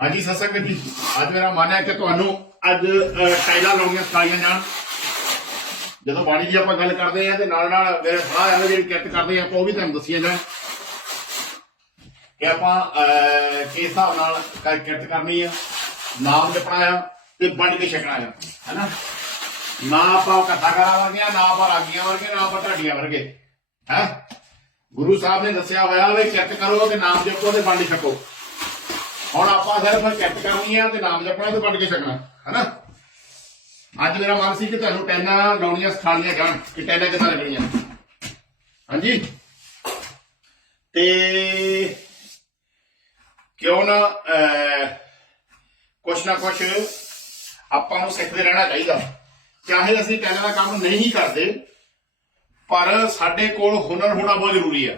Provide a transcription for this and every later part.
ਹਾਂਜੀ ਸਤਸੰਗ ਜੀ। ਅੱਜ ਮੇਰਾ ਮਨ ਹੈ ਕਿ ਤੁਹਾਨੂੰ ਅੱਜ ਟਾਈਲਾਂ ਲਾਉਣੀਆਂ ਸਿਖਾਈਆਂ ਜਾਣ। ਜਦੋਂ ਬਾਣੀ ਦੀ ਆਪਾਂ ਗੱਲ ਕਰਦੇ ਆ ਤੇ ਨਾਲ ਨਾਲ ਮੇਰੇ ਸਲਾਹ ਹੈ ਜਿਹੜੀ ਕਿਰਤ ਕਰਦੇ ਆ ਉਹ ਵੀ ਤੁਹਾਨੂੰ ਦੱਸੀਆਂ ਜਾਣ। ਕਿ ਆਪਾਂ ਕਿਸ ਹਿਸਾਬ ਨਾਲ ਕਿਰਤ ਕਰਨੀ ਆ, ਨਾਮ ਜਪਣਾ ਆ ਤੇ ਵੰਡ ਕੇ ਛਕਣਾ ਆ, ਹੈਨਾ? ਨਾ ਆਪਾਂ ਕਥਾ ਕਰਾ ਵਰਗੇ ਨਾ ਆਪਾਂ ਰਾਗੀਆਂ ਵਰਗੇ ਨਾ ਆਪਾਂ ਢਾਡੀਆਂ ਵਰਗੇ, ਹੈ? ਗੁਰੂ ਸਾਹਿਬ ਨੇ ਦੱਸਿਆ ਹੋਇਆ ਵੀ ਕਿਰਤ ਕਰੋ ਤੇ ਨਾਮ ਜਪੋ ਤੇ ਵੰਡ ਛਕੋ। ਹੁਣ ਆਪਾਂ ਸਿਰਫ ਚੈੱਕ ਕਰਨੀ ਆ ਤੇ ਨਾਮ ਜਪਣਾ ਤੇ ਵੰਡ ਕੇ ਛਕਣਾ ਹੈਨਾ? ਅੱਜ ਮੇਰਾ ਮਨ ਸੀ ਕਿ ਤੁਹਾਨੂੰ ਟੈਨਾਂ ਲਾਉਣੀਆਂ, ਸਿਖਾਉਣੀਆਂ ਜਾਣ ਕਿ ਟੈਨਾਂ ਕਿੱਦਾਂ ਲੱਗਣੀਆਂ। ਹਾਂਜੀ? ਤੇ ਕਿਉਂ ਨਾ ਕੁਛ ਨਾ ਕੁਛ ਆਪਾਂ ਨੂੰ ਸਿੱਖਦੇ ਰਹਿਣਾ ਚਾਹੀਦਾ। ਚਾਹੇ ਅਸੀਂ ਟੈਨਾਂ ਦਾ ਕੰਮ ਨਹੀਂ ਕਰਦੇ, ਪਰ ਸਾਡੇ ਕੋਲ ਹੁਨਰ ਹੋਣਾ ਬਹੁਤ ਜ਼ਰੂਰੀ ਆ।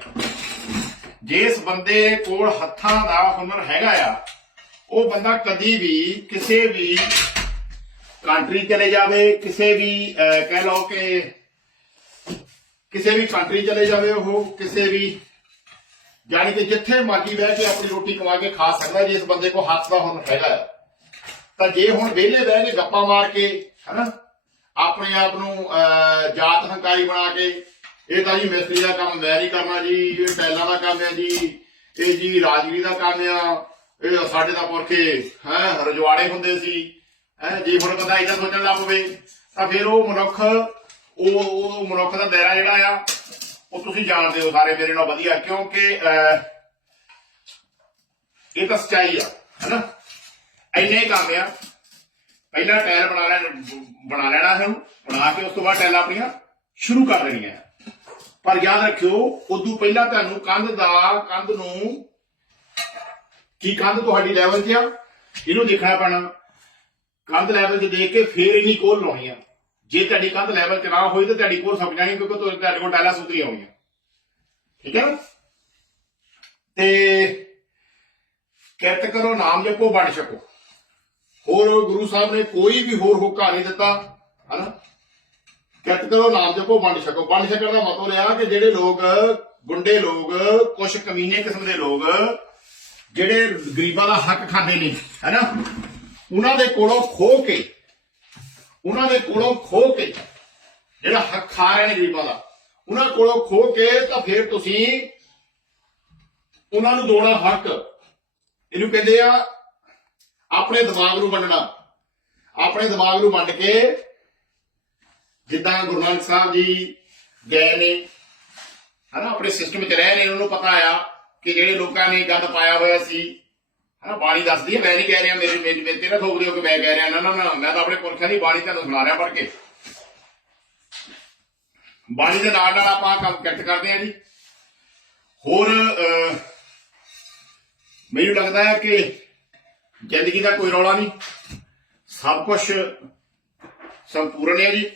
ਜਿਸ ਬੰਦੇ ਕੋਲ ਹੱਥਾਂ ਦਾ ਹੁਨਰ ਹੈਗਾ ਆ ਉਹ ਬੰਦਾ ਕਦੀ ਵੀ ਕਿਸੇ ਵੀ ਕੰਟਰੀ ਚਲੇ ਜਾਵੇ, ਕਿਸੇ ਵੀ ਕਹਿ ਲਓ ਕਿ ਕਿਸੇ ਵੀ ਕੰਟਰੀ ਚਲੇ ਜਾਵੇ ਉਹ, ਕਿਸੇ ਵੀ ਯਾਨੀ ਕਿ ਜਿੱਥੇ ਮਰਜ਼ੀ ਬਹਿ ਕੇ ਆਪਣੀ ਰੋਟੀ ਕਮਾ ਕੇ ਖਾ ਸਕਦਾ ਜਿਸ ਬੰਦੇ ਕੋਲ ਹੱਥ ਦਾ ਹੁਣ ਹੈਗਾ ਤਾਂ ਜੇ ਹੁਣ ਵਿਹਲੇ ਬਹਿ ਕੇ ਗੱਪਾਂ ਮਾਰ ਕੇ, ਹਨਾ, ਆਪਣੇ ਆਪ ਨੂੰ ਜਾਤ ਹੰਕਾਰੀ ਬਣਾ ਕੇ, ਇਹ ਤਾਂ ਜੀ ਮਿਸਤਰੀ ਦਾ ਕੰਮ ਮੈਂ ਨਹੀਂ ਕਰਨਾ ਜੀ, ਇਹ ਟੈਲਾਂ ਦਾ ਕੰਮ ਹੈ ਜੀ, ਇਹ ਜੀ ਰਾਜਗੀਰੀ ਦਾ ਕੰਮ ਆ ਇਹ ਸਾਡੇ ਦਾ ਪੁਰਖੇ, ਹੈ, ਰਜਵਾੜੇ ਹੁੰਦੇ ਸੀ। ਹੈ, ਜੇ ਹੁਣ ਬੰਦਾ ਇਦਾਂ ਸੋਚਣ ਲੱਗ ਪਵੇ, ਤਾਂ ਫਿਰ ਉਹ ਮਨੁੱਖ, ਉਹ ਉਹ ਮਨੁੱਖ ਦਾ ਦਾਇਰਾ ਜਿਹੜਾ ਆ, ਉਹ ਤੁਸੀਂ ਜਾਣਦੇ ਹੋ ਸਾਰੇ ਮੇਰੇ ਨਾਲ ਵਧੀਆ, ਕਿਉਂਕਿ ਇਹ ਤਾਂ ਸੱਚਾਈ ਆ, ਹੈਨਾ? ਇੰਨੇ ਹੀ ਕੰਮ ਆ। ਪਹਿਲਾਂ ਟਾਇਲ ਬਣਾ ਲੈਣਾ ਬਣਾ ਲੈਣਾ ਹੈ ਬਣਾ ਕੇ ਉਸ ਤੋਂ ਬਾਅਦ ਟਾਇਲਾਂ ਆਪਣੀਆਂ ਸ਼ੁਰੂ ਕਰ ਲੈਣੀਆਂ ਪਰ ਯਾਦ ਰੱਖਿਓ, ਉਦੋਂ ਪਹਿਲਾਂ ਤੁਹਾਨੂੰ ਕੰਧ ਦਾ, ਕੰਧ ਨੂੰ ਕੀ ਕੰਧ ਤੁਹਾਡੀ ਲੈਵਲ 'ਤੇ ਆ? ਇਹਨੂੰ ਦੇਖਣਾ ਪੈਣਾ। ਕੰਧ ਲੈਵਲ 'ਤੇ ਦੇਖ ਕੇ ਫੇਰ ਇੰਨੀ ਕੋਲ ਲਾਉਣੀ ਆ। ਜੇ ਤੁਹਾਡੀ ਕੰਧ ਲੈਵਲ 'ਤੇ ਨਾ ਹੋਈ ਤਾਂ ਤੁਹਾਡੀ ਕੋਲ ਸਭ ਜਾਣੀ ਕਿਉਂਕਿ ਤੁਹਾਡੇ ਕੋਲ ਟਾਇਲਾਂ ਸੁਧਰੀਆਂ ਹੋਈਆਂ। ਠੀਕ ਹੈ ਤੇ ਕਿਰਤ ਕਰੋ, ਨਾਮ ਜਪੋ, ਵੰਡ ਛਕੋ। ਹੋਰ ਗੁਰੂ ਸਾਹਿਬ ਨੇ ਕੋਈ ਵੀ ਹੋਰ ਹੋਕਾ ਨਹੀਂ ਦਿੱਤਾ, ਹਨਾ? ਕਿਰਤ ਕਰੋ, ਨਾਮ ਜਪੋ, ਵੰਡ ਛਕੋ। ਵੰਡ ਛਕਣ ਦਾ ਮਤਲਬ ਇਹ ਕਿ ਜਿਹੜੇ ਲੋਕ ਗੁੰਡੇ ਲੋਕ, ਕੁਛ ਕਮੀਨੇ ਕਿਸਮ ਦੇ ਲੋਕ ਜਿਹੜੇ ਗਰੀਬਾਂ ਦਾ ਹੱਕ ਖਾਂਦੇ ਨੇ, ਹੈਨਾ? ਉਹਨਾਂ ਦੇ ਕੋਲੋਂ ਖੋ ਕੇ, ਉਹਨਾਂ ਦੇ ਕੋਲੋਂ ਖੋ ਕੇ ਜਿਹੜਾ ਹੱਕ ਖਾ ਰਹੇ ਨੇ ਗਰੀਬਾਂ ਦਾ, ਉਹਨਾਂ ਕੋਲੋਂ ਖੋ ਕੇ ਤਾਂ ਫਿਰ ਤੁਸੀਂ ਉਹਨਾਂ ਨੂੰ ਦੋਣਾ ਹੱਕ। ਇਹਨੂੰ ਕਹਿੰਦੇ ਆ ਆਪਣੇ ਦਿਮਾਗ ਨੂੰ ਵੰਡਣਾ। ਆਪਣੇ ਦਿਮਾਗ ਨੂੰ ਵੰਡ ਕੇ ਜਿੱਦਾਂ ਗੁਰੂ ਨਾਨਕ ਸਾਹਿਬ ਜੀ ਗਏ ਨੇ, ਹਨਾ? ਆਪਣੇ ਸਿਸਟਮ 'ਚ ਰਹਿ ਰਹੇ ਨੇ, ਉਹਨਾਂ ਨੂੰ ਪਤਾ ਆ ਕਿ ਜਿਹੜੇ ਲੋਕਾਂ ਨੇ ਗੰਦ ਪਾਇਆ ਹੋਇਆ ਸੀ, ਹਨਾ, ਬਾਣੀ ਦੱਸਦੀ ਹੈ ਮੈਂ ਨਹੀਂ ਕਹਿ ਰਿਹਾ, ਮੇਰੀ, ਮੇਰੇ ਤੇ ਨਾ ਥੋਪ ਕਿ ਮੈਂ ਕਹਿ ਰਿਹਾ, ਨਾ ਨਾ ਨਾ, ਮੈਂ ਤਾਂ ਆਪਣੇ ਪੁਰਖਾਂ ਦੀ ਬਾਣੀ ਤੁਹਾਨੂੰ ਸੁਣਾ ਰਿਹਾ ਪੜ੍ਹ ਕੇ। ਬਾਣੀ ਦੇ ਨਾਲ ਨਾਲ ਆਪਾਂ ਕੰਮ ਕਿਰਤ ਕਰਦੇ ਆ ਜੀ। ਹੋਰ ਮੈਨੂੰ ਲੱਗਦਾ ਹੈ ਕਿ ਜ਼ਿੰਦਗੀ ਦਾ ਕੋਈ ਰੌਲਾ ਨਹੀਂ। ਸਭ ਕੁਝ ਸੰਪੂਰਨ ਹੈ ਜੀ।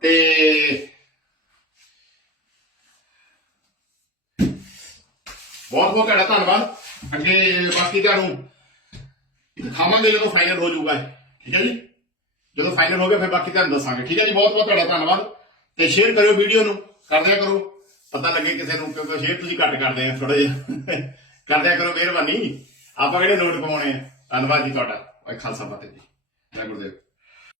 ਤੇ ਬਹੁਤ ਬਹੁਤ ਤੁਹਾਡਾ ਧੰਨਵਾਦ। ਅੱਗੇ ਬਾਕੀ ਤੁਹਾਨੂੰ ਦਿਖਾਵਾਂਗੇ ਜਦੋਂ ਫਾਈਨਲ ਹੋ ਜਾਊਗਾ ਠੀਕ ਹੈ ਜੀ? ਜਦੋਂ ਫਾਈਨਲ ਹੋ ਗਿਆ, ਫਿਰ ਬਾਕੀ ਤੁਹਾਨੂੰ ਦੱਸਾਂਗੇ। ਠੀਕ ਹੈ ਜੀ? ਬਹੁਤ ਬਹੁਤ ਤੁਹਾਡਾ ਧੰਨਵਾਦ। ਤੇ ਸ਼ੇਅਰ ਕਰਿਓ ਵੀਡੀਓ ਨੂੰ। ਕਰਦਿਆ ਕਰੋ। ਪਤਾ ਲੱਗੇ ਕਿਸੇ ਨੂੰ, ਕਿਉਂਕਿ ਸ਼ੇਅਰ ਤੁਸੀਂ ਘੱਟ ਕਰਦੇ ਆ ਥੋੜਾ ਜਿਹਾ। ਕਰਦਿਆ ਕਰੋ ਮਿਹਰਬਾਨੀ। ਆਪਾਂ ਕਿਹੜੇ ਨੋਟ ਪਾਉਣੇ ਆ? ਧੰਨਵਾਦ ਜੀ ਤੁਹਾਡਾ। ਵਾਹਿ ਖਾਲਸਾ ਫਤਿਹ ਜੀ। ਜੈ ਗੁਰਦੇਵ।